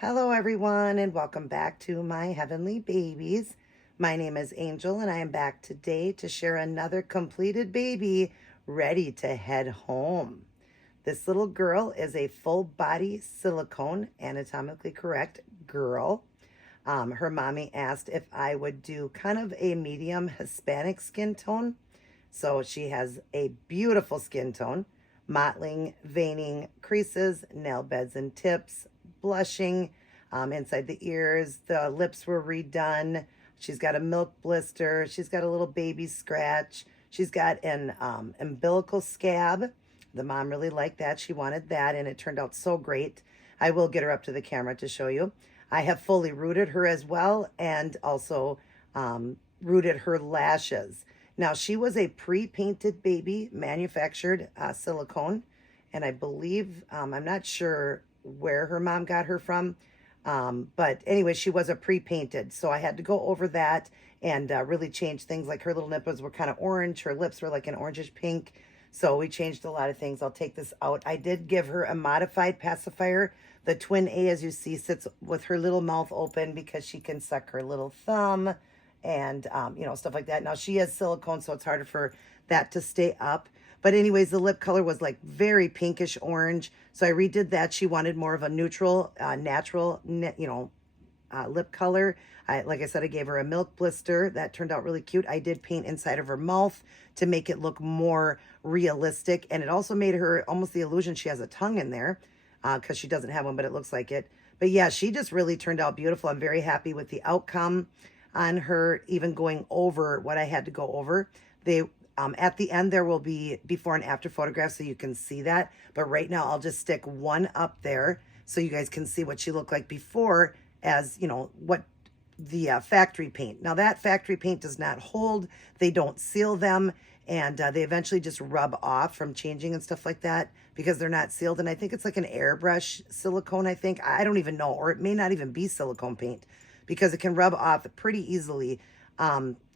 Hello, everyone, and welcome back to my heavenly babies. My name is Angel, and I am back today to share another completed baby ready to head home. This little girl is a full body silicone, anatomically correct girl. Her mommy asked if I would do kind of a medium Hispanic skin tone. So she has a beautiful skin tone, mottling, veining, creases, nail beds and tips, blushing inside the ears. The lips were redone. She's got a milk blister. She's got a little baby scratch. She's got an umbilical scab. The mom really liked that. She wanted that, and it turned out so great. I will get her up to the camera to show you. I have fully rooted her as well, and also rooted her lashes. Now, she was a pre-painted baby, manufactured silicone, and I believe, I'm not sure where her mom got her from, but anyway, she was a pre-painted, so I had to go over that and really change things. Like her little nipples were kind of orange, her lips were like an orangish pink, so we changed a lot of things. I'll take this out. I did give her a modified pacifier. The twin A, as you see, sits with her little mouth open because she can suck her little thumb and stuff like that. Now she has silicone, so it's harder for that to stay up. But anyways, the lip color was like very pinkish orange, so I redid that. She wanted more of a neutral, natural, lip color. Like I said, I gave her a milk blister. That turned out really cute. I did paint inside of her mouth to make it look more realistic, and it also made her almost the illusion she has a tongue in there because she doesn't have one, but it looks like it. But yeah, she just really turned out beautiful. I'm very happy with the outcome on her, even going over what I had to go over. They at the end there will be before and after photographs so you can see that, but right now I'll just stick one up there so you guys can see what she looked like before, as what the factory paint. Now that factory paint does not hold, they don't seal them, and they eventually just rub off from changing and stuff like that because they're not sealed. And I think it's like an airbrush silicone, I don't even know, or it may not even be silicone paint because it can rub off pretty easily.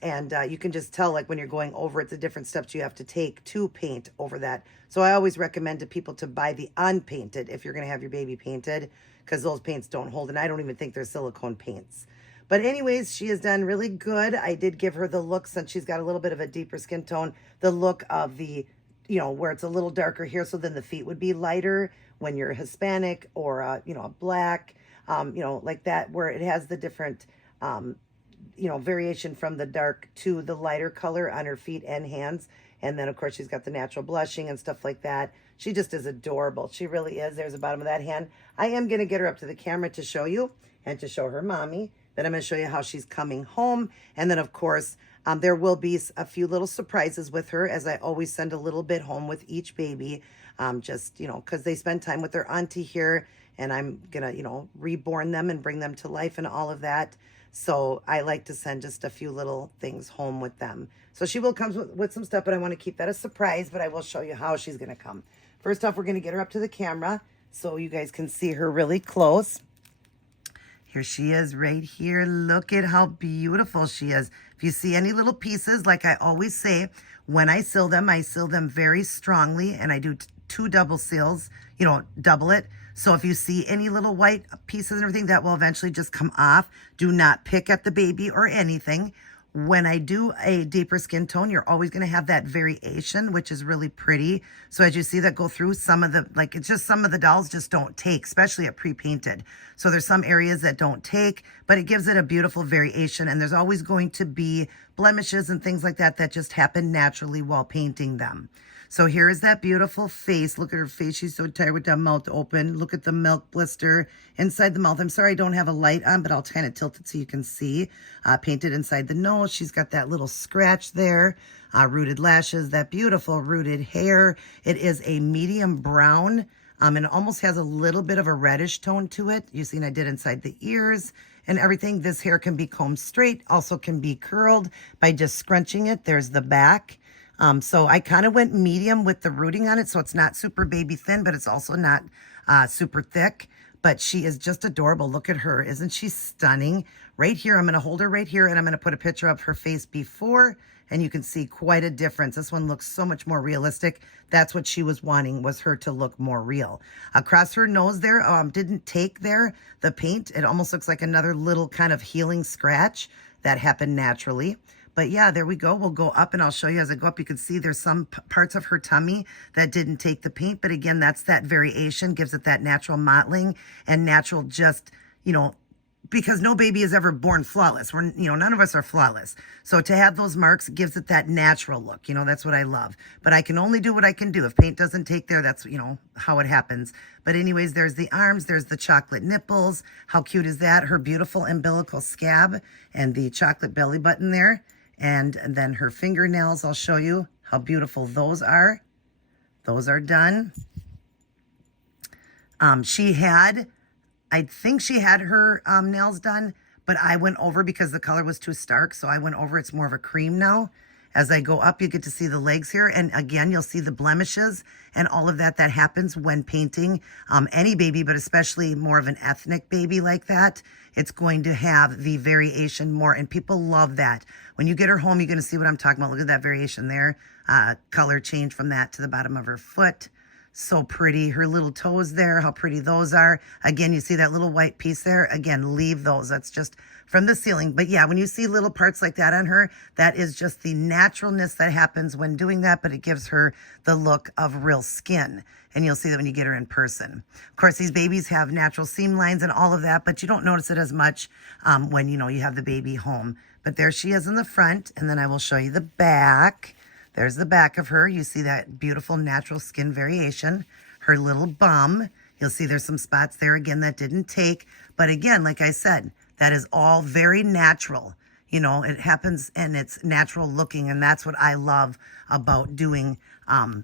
And you can just tell, like, when you're going over it, the different steps you have to take to paint over that. So I always recommend to people to buy the unpainted if you're going to have your baby painted, because those paints don't hold, and I don't even think they're silicone paints. But anyways, she has done really good. I did give her the look, since she's got a little bit of a deeper skin tone, the look of the, where it's a little darker here, so then the feet would be lighter when you're Hispanic or, a black, like that, where it has the different, variation from the dark to the lighter color on her feet and hands. And then, of course, she's got the natural blushing and stuff like that. She just is adorable. She really is. There's the bottom of that hand. I am going to get her up to the camera to show you and to show her mommy. Then I'm going to show you how she's coming home. And then, of course, there will be a few little surprises with her, as I always send a little bit home with each baby, just, because they spend time with their auntie here. And I'm going to, reborn them and bring them to life and all of that. So I like to send just a few little things home with them. So she will come with some stuff, but I want to keep that a surprise, but I will show you how she's going to come. First off, we're going to get her up to the camera so you guys can see her really close. Here she is right here. Look at how beautiful she is. If you see any little pieces, like I always say, when I seal them very strongly, and I do 2 double seals, double it. So if you see any little white pieces and everything, that will eventually just come off. Do not pick at the baby or anything. When I do a deeper skin tone, you're always going to have that variation, which is really pretty. So as you see that go through, some of the, it's just some of the dolls just don't take, especially at pre-painted. So there's some areas that don't take, but it gives it a beautiful variation. And there's always going to be blemishes and things like that that just happen naturally while painting them. So here is that beautiful face. Look at her face. She's so tired with that mouth open. Look at the milk blister inside the mouth. I'm sorry I don't have a light on, but I'll kind of tilt it so you can see. Painted inside the nose. She's got that little scratch there. Rooted lashes. That beautiful rooted hair. It is a medium brown. And it almost has a little bit of a reddish tone to it. You seen I did inside the ears and everything. This hair can be combed straight. Also can be curled by just scrunching it. There's the back. So I kind of went medium with the rooting on it, so it's not super baby thin, but it's also not super thick. But she is just adorable. Look at her. Isn't she stunning? Right here, I'm going to hold her right here, and I'm going to put a picture of her face before and you can see quite a difference. This one looks so much more realistic. That's what she was wanting, was her to look more real. Across her nose there, didn't take there the paint. It almost looks like another little kind of healing scratch that happened naturally. But yeah, there we go. We'll go up and I'll show you as I go up. You can see there's some parts of her tummy that didn't take the paint. But again, that's that variation, gives it that natural mottling and natural just, you know, because no baby is ever born flawless. We're, you know, none of us are flawless. So to have those marks gives it that natural look. You know, that's what I love. But I can only do what I can do. If paint doesn't take there, that's, you know, how it happens. But anyways, there's the arms. There's the chocolate nipples. How cute is that? Her beautiful umbilical scab and the chocolate belly button there. And then her fingernails, I'll show you how beautiful those are. Those are done. I think she had her nails done, but I went over because the color was too stark. So I went over. It's more of a cream now. As I go up, you get to see the legs here. And again, you'll see the blemishes and all of that happens when painting any baby, but especially more of an ethnic baby like that. It's going to have the variation more, and people love that. When you get her home, you're going to see what I'm talking about. Look at that variation there. Color change from that to the bottom of her foot. So pretty. Her little toes there, how pretty those are. Again, you see that little white piece there? Again, leave those. That's just from the ceiling. But yeah, when you see little parts like that on her, that is just the naturalness that happens when doing that, but it gives her the look of real skin. And you'll see that when you get her in person. Of course, these babies have natural seam lines and all of that, but you don't notice it as much when, you know, you have the baby home. But there she is in the front, and then I will show you the back. There's the back of her. You see that beautiful natural skin variation. Her little bum. You'll see there's some spots there again that didn't take. But again, like I said, that is all very natural. You know, it happens and it's natural looking. And that's what I love about doing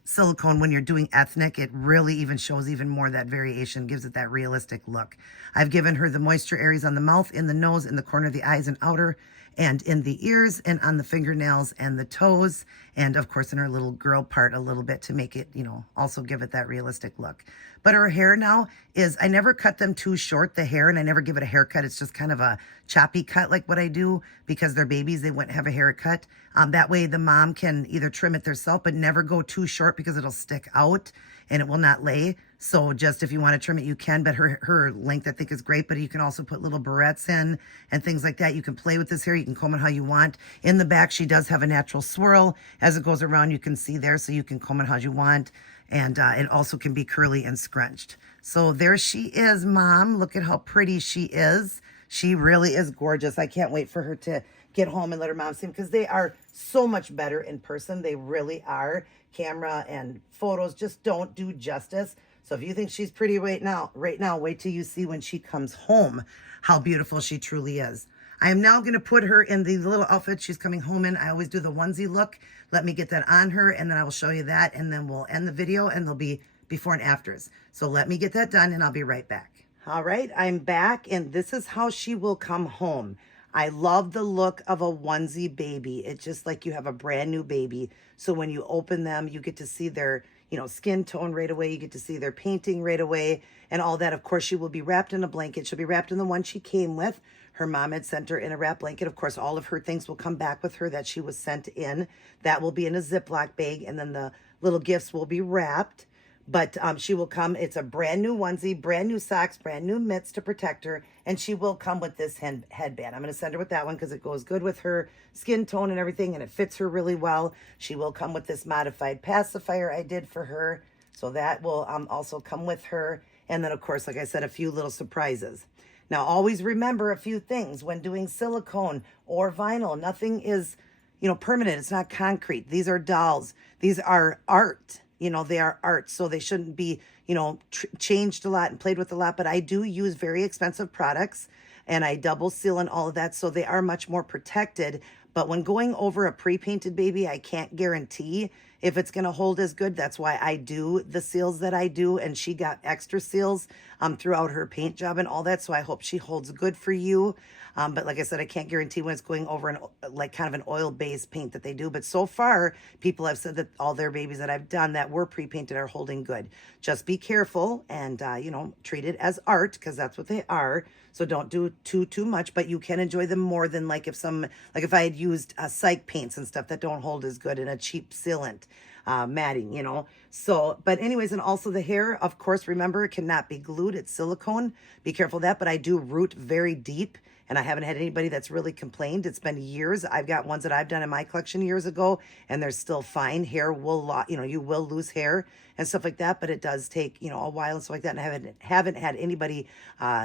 silicone. When you're doing ethnic, it really even shows even more that variation, gives it that realistic look. I've given her the moisture areas on the mouth, in the nose, in the corner of the eyes and outer, and in the ears, and on the fingernails and the toes, and of course in her little girl part a little bit to make it, you know, also give it that realistic look. But her hair now is, I never cut them too short, the hair, and I never give it a haircut. It's just kind of a choppy cut like what I do, because they're babies, they wouldn't have a haircut. That way the mom can either trim it herself, but never go too short because it'll stick out and it will not lay. So just if you want to trim it, you can, but her length I think is great. But you can also put little barrettes in and things like that. You can play with this hair. You can comb it how you want. In the back, she does have a natural swirl. As it goes around, you can see there, so you can comb it how you want. And it also can be curly and scrunched. So there she is, Mom. Look at how pretty she is. She really is gorgeous. I can't wait for her to get home and let her mom see them, because they are so much better in person. They really are. Camera and photos just don't do justice. So if you think she's pretty right now, wait till you see when she comes home how beautiful she truly is. I am now going to put her in the little outfit she's coming home in. I always do the onesie look. Let me get that on her, and then I will show you that, and then we'll end the video, and there'll be before and afters. So let me get that done, and I'll be right back. All right, I'm back, and this is how she will come home. I love the look of a onesie baby. It's just like you have a brand new baby. So when you open them, you get to see their, you know, skin tone right away. You get to see their painting right away and all that. Of course, she will be wrapped in a blanket. She'll be wrapped in the one she came with. Her mom had sent her in a wrap blanket. Of course, all of her things will come back with her that she was sent in. That will be in a Ziploc bag, and then the little gifts will be wrapped. But she will come. It's a brand new onesie, brand new socks, brand new mitts to protect her. And she will come with this headband. I'm going to send her with that one because it goes good with her skin tone and everything, and it fits her really well. She will come with this modified pacifier I did for her. So that will also come with her. And then, of course, like I said, a few little surprises. Now, always remember a few things when doing silicone or vinyl. Nothing is, you know, permanent. It's not concrete. These are dolls. These are art. You know, they are art, so they shouldn't be, you know, changed a lot and played with a lot. But I do use very expensive products, and I double seal and all of that, so they are much more protected. But when going over a pre-painted baby, I can't guarantee if it's going to hold as good. That's why I do the seals that I do. And she got extra seals throughout her paint job and all that. So I hope she holds good for you. But like I said, I can't guarantee when it's going over an like kind of an oil-based paint that they do. But so far, people have said that all their babies that I've done that were pre-painted are holding good. Just be careful and, treat it as art because that's what they are. So don't do too much, but you can enjoy them more than like if I had used psych paints and stuff that don't hold as good in a cheap sealant. Matting. So, but anyways, and also the hair, of course, remember, it cannot be glued. It's silicone. Be careful of that, but I do root very deep, and I haven't had anybody that's really complained. It's been years. I've got ones that I've done in my collection years ago, and they're still fine. Hair will, you will lose hair and stuff like that, but it does take, a while and stuff like that, and I haven't had anybody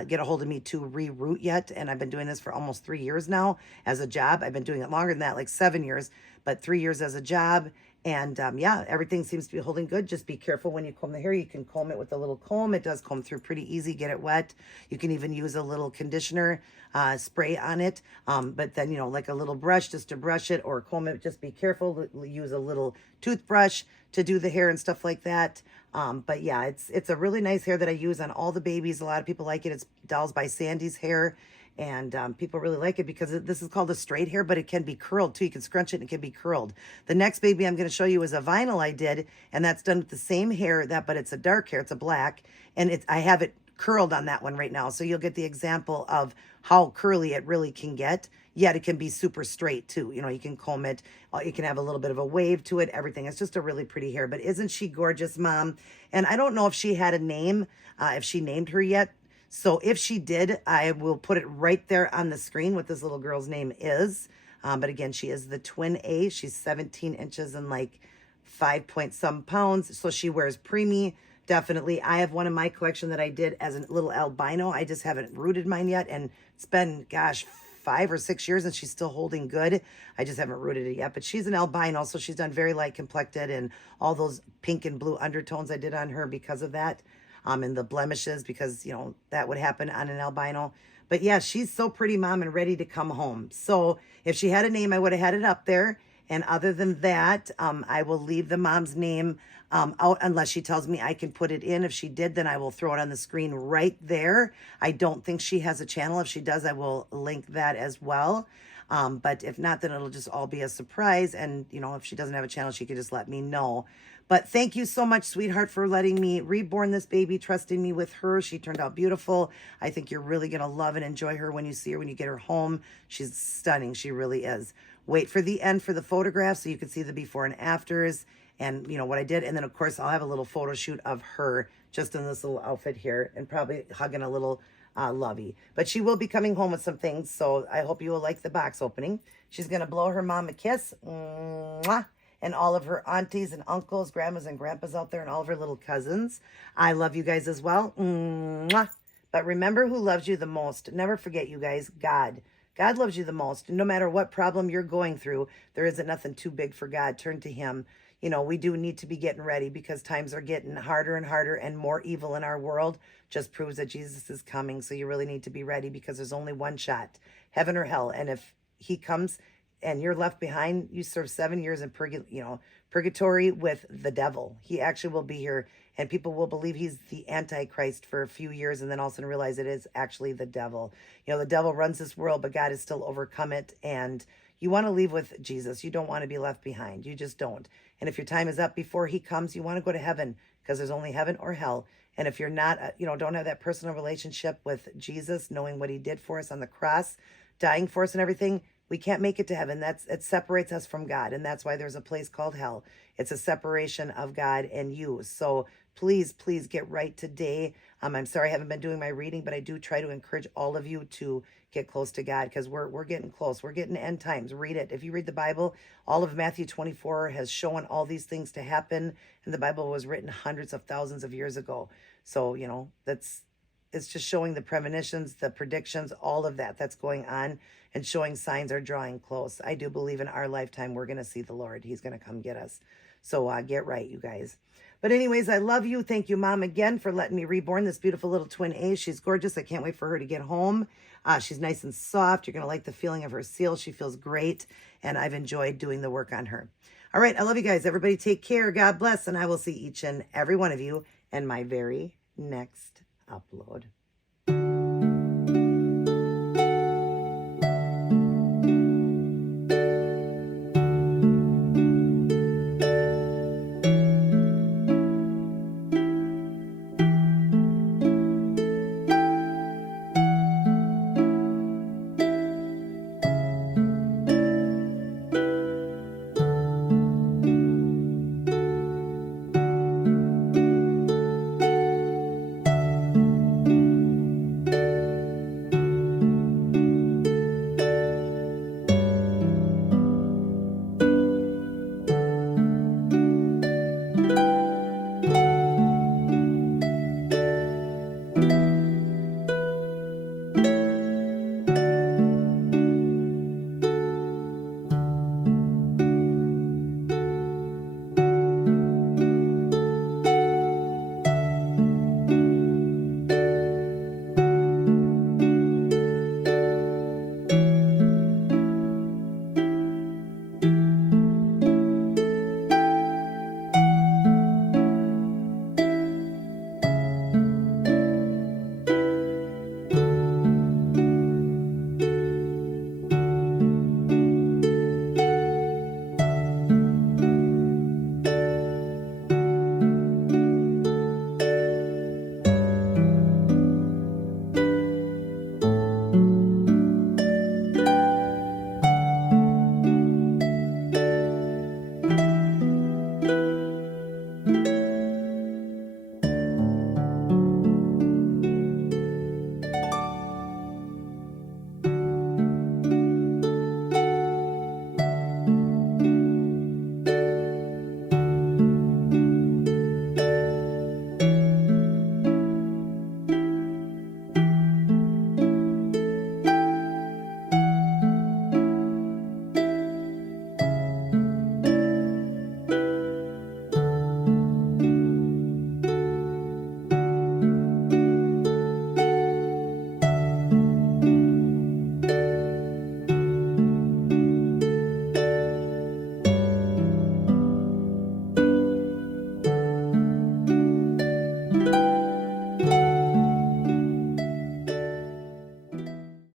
get a hold of me to re-root yet, and I've been doing this for almost 3 years now as a job. I've been doing it longer than that, like 7 years, but 3 years as a job. And everything seems to be holding good. Just be careful when you comb the hair. You can comb it with a little comb. It does comb through pretty easy. Get it wet. You can even use a little conditioner spray on it. But then, like a little brush just to brush it or comb it. Just be careful. Use a little toothbrush to do the hair and stuff like that. But yeah, it's a really nice hair that I use on all the babies. A lot of people like it. It's Dolls by Sandy's hair. And people really like it because this is called a straight hair, but it can be curled too. You can scrunch it and it can be curled. The next baby I'm going to show you is a vinyl I did, and that's done with the same hair, but it's a dark hair. It's a black, and I have it curled on that one right now. So you'll get the example of how curly it really can get. Yet it can be super straight too. You can comb it. You can have a little bit of a wave to it, everything. It's just a really pretty hair. But isn't she gorgeous, Mom? And I don't know if she had a name, if she named her yet. So if she did, I will put it right there on the screen what this little girl's name is. But again, she is the twin A. She's 17 inches and like 5 point some pounds. So she wears preemie. Definitely. I have one in my collection that I did as a little albino. I just haven't rooted mine yet. And it's been, gosh, 5 or 6 years and she's still holding good. I just haven't rooted it yet. But she's an albino. So she's done very light complected and all those pink and blue undertones I did on her because of that. And the blemishes because, that would happen on an albino. But yeah, she's so pretty, Mom, and ready to come home. So if she had a name, I would have had it up there. And other than that, I will leave the mom's name out unless she tells me I can put it in. If she did, then I will throw it on the screen right there. I don't think she has a channel. If she does, I will link that as well. But if not, then it'll just all be a surprise. And, if she doesn't have a channel, she can just let me know. But thank you so much, sweetheart, for letting me reborn this baby, trusting me with her. She turned out beautiful. I think you're really going to love and enjoy her when you see her, when you get her home. She's stunning. She really is. Wait for the end for the photograph so you can see the before and afters and, what I did. And then, of course, I'll have a little photo shoot of her just in this little outfit here and probably hugging a little lovey. But she will be coming home with some things, so I hope you will like the box opening. She's going to blow her mom a kiss. Mwah. And all of her aunties and uncles, grandmas and grandpas out there, and all of her little cousins. I love you guys as well. Mwah. But remember who loves you the most. Never forget, you guys, God. God loves you the most. No matter what problem you're going through, there isn't nothing too big for God. Turn to him. We do need to be getting ready because times are getting harder and harder and more evil in our world. Just proves that Jesus is coming. So you really need to be ready because there's only one shot, heaven or hell. And if he comes and you're left behind, you serve 7 years in purgatory with the devil. He actually will be here, and people will believe he's the Antichrist for a few years, and then all of a sudden realize it is actually the devil. The devil runs this world, but God has still overcome it, and you want to leave with Jesus. You don't want to be left behind. You just don't. And if your time is up before he comes, you want to go to heaven because there's only heaven or hell. And if you're not, don't have that personal relationship with Jesus, knowing what he did for us on the cross, dying for us and everything, we can't make it to heaven. It separates us from God. And that's why there's a place called hell. It's a separation of God and you. So please, please get right today. I'm sorry I haven't been doing my reading, but I do try to encourage all of you to get close to God because we're getting close. We're getting end times. Read it. If you read the Bible, all of Matthew 24 has shown all these things to happen. And the Bible was written hundreds of thousands of years ago. So, it's just showing the premonitions, the predictions, all of that's going on and showing signs are drawing close. I do believe in our lifetime, we're going to see the Lord. He's going to come get us. So get right, you guys. But anyways, I love you. Thank you, Mom, again for letting me reborn this beautiful little twin A. She's gorgeous. I can't wait for her to get home. She's nice and soft. You're going to like the feeling of her seal. She feels great. And I've enjoyed doing the work on her. All right, I love you guys. Everybody take care. God bless. And I will see each and every one of you in my very next upload.